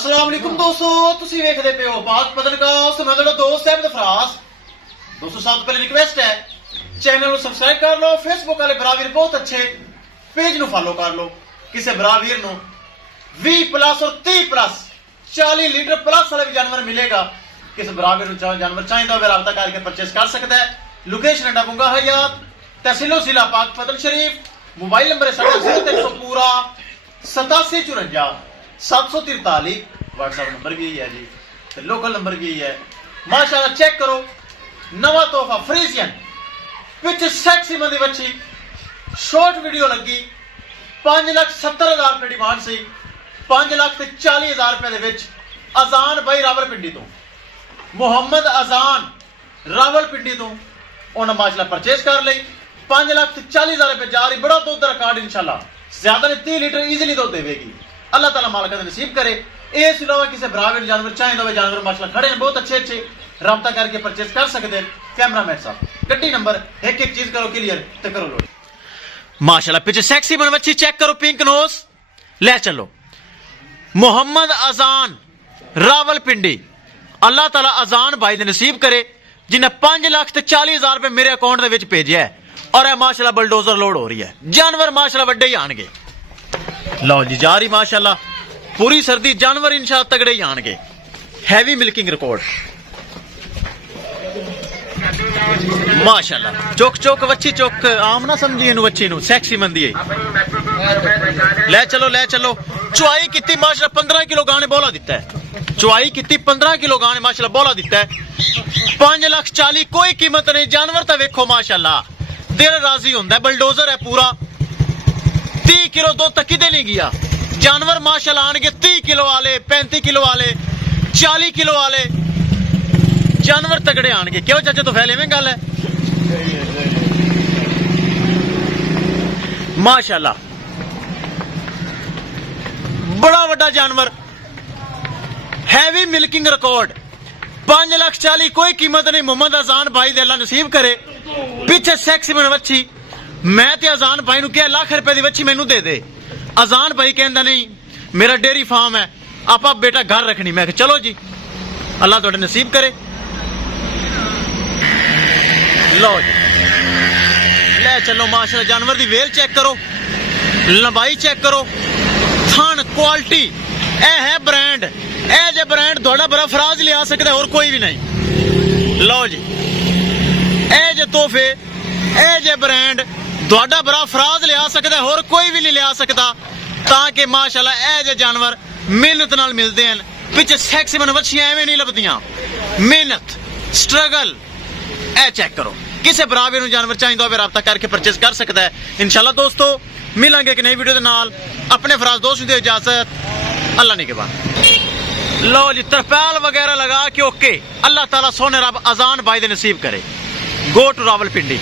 अस्सलाम वालेकुम दोस्तों, तुसी वेखदे पे हो पाक पत्रकार मैं ਤੁਹਾਡਾ ਦੋਸਤ ਅਹਿਮਦ ਫਰਾਸ। दोस्तों सब तो पहले रिक्वेस्ट है चैनल को सब्सक्राइब कर लो, फेसबुक वाले बरावीर बहुत अच्छे पेज नु फॉलो कर लो। किसी बरावीर नु 20+ और 30+ 40 लीटर प्लस वाला भी जानवर मिलेगा। किसी बरावीर नु जानवर चाहिए तो राब्ता करके परचेस कर सकता है। लोकेशन है डबुंगा हयात, तहसीलो जिला पाक फतल शरीफ। मोबाइल नंबर है 0300 पूरा 8754 743। व्हाट्सएप नंबर भी है जी, तो लोकल नंबर भी है। माशाल्लाह चेक करो, नवा तोहफा फ्रीजियन पिच सेक्सी मंदी बच्ची शॉर्ट वीडियो लगी 5,70,000 रुपए डिमांड सी 5,40,000 रुपए दे विच अजान भाई रावलपिंडी तो मुहम्मद अजान रावलपिंडी तो उन्हें माशाल्लाह परचेज कर ली 5,40,000 रुपए जा रही। बड़ा दुध रिकॉर्ड इंशाल्लाह ज्यादा नहीं 30 लीटर इजीली दुध देगी। अल्लाह ताला मालिक का नसीब करे। इस अलावा किसी बराबर जानवर चाहे तो जानवर माशाल्लाह खड़े हैं बहुत अच्छे अच्छे, राब्ता करके परचेज कर सकते हैं। कैमरामैन साहब गड्डी नंबर एक एक चीज करो क्लियर तो करो लोड। माशाल्लाह पीछे सेक्सी बन बच्ची चेक करो, पिंक नोज ले चलो। मुहम्मद अजान रावलपिंडी, अल्लाह ताला अजान भाई दे नसीब करे जिन्हें 5,40,000 रुपए मेरे अकाउंट दे विच भेजिया है। और यह माशाल्लाह बुलडोजर लोड हो रही है। जानवर माशाल्लाह वड्डे ही आणगे। लो जी जा रही माशाल्लाह पूरी सर्दी, जानवर इंशाल्लाह तगड़े ही आणगे। हैवी मिल्किंग रिकॉर्ड माशाल्लाह। चौक चौक वच्छी चौक आम ना समझी इनू वच्छी नु सेक्सी मंदी है। ले चलो ले चलो। चुआई कितनी माशाल्लाह 15 किलो गाने बोला दिता है। चुआई कितनी 15 किलो गाने माशाल्लाह बोला दिता है। 5,40,000 कोई कीमत नहीं। जानवर तो वेखो माशाल्लाह दिल राजी होंदा है। बुलडोजर है पूरा। 30 किलो दो तक किदे नहीं गया। जानवर माशाल्लाह आने 30 किलो वाले 35 किलो वाले 40 किलो वाले जानवर तगड़े आने। क्यों चाचे तो फैले में गल है माशाल्लाह। बड़ा बड़ा जानवर, हैवी मिल्किंग रिकॉर्ड। 5,40,000 कोई कीमत नहीं। मोहम्मद अजान भाई दे अल्लाह नसीब करे। पीछे सेक्सी बन बच्ची मैं ते अजान भाई नु क्या लाख रुपए दी बच्ची मैनू दे दे। अजान भाई कहंदा नहीं मेरा डेयरी फार्म है आपा बेटा घर रखनी। मैं चलो जी अल्लाह तुहाडे नसीब करे। लो जी ले चलो माशाल्लाह। जानवर दी वेल चेक करो, लंबाई चेक करो, थान क्वालिटी ए है ब्रांड। ए जे ब्रांड थोड़ा बड़ा फराज लिया सकता है और कोई भी नहीं। लो जी ए जे तोहफे ए जे ब्रांड थोड़ा बड़ा फराज लिया सकता है और कोई भी नहीं लिया सकता। ताकि माशाल्लाह ए जे जानवर मेहनत नाल मिलते हैं। पिछे सेक्सी बन बच्चियां एवं नहीं लभदियां। मेहनत स्ट्रगल ए चेक करो। किसी बराबर जानवर चाहिए तो राब्ता करके परचेज कर सकता है। इंशाल्लाह दोस्तों मिलेंगे एक नई वीडियो के नाल। अपने फराज दोस्त दे इजाजत अल्लाह ने के बाद। लो जी तरपाल वगैरह लगा के ओके। अल्लाह ताला सोने रब अजान भाई दे नसीब करे। Go to Rawalpindi.